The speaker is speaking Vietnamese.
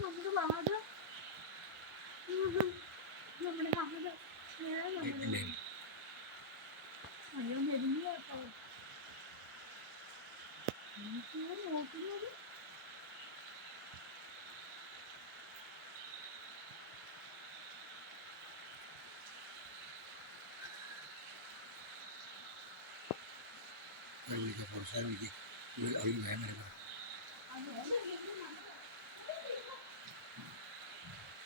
không có bao nhiêu đứa nhưng mà nó không có bao nhiêu đứa nhưng mà nó không có bao nhiêu đứa Hãy subscribe cho kênh Ghiền Mì Gõ Để không bỏ lỡ những video hấp dẫn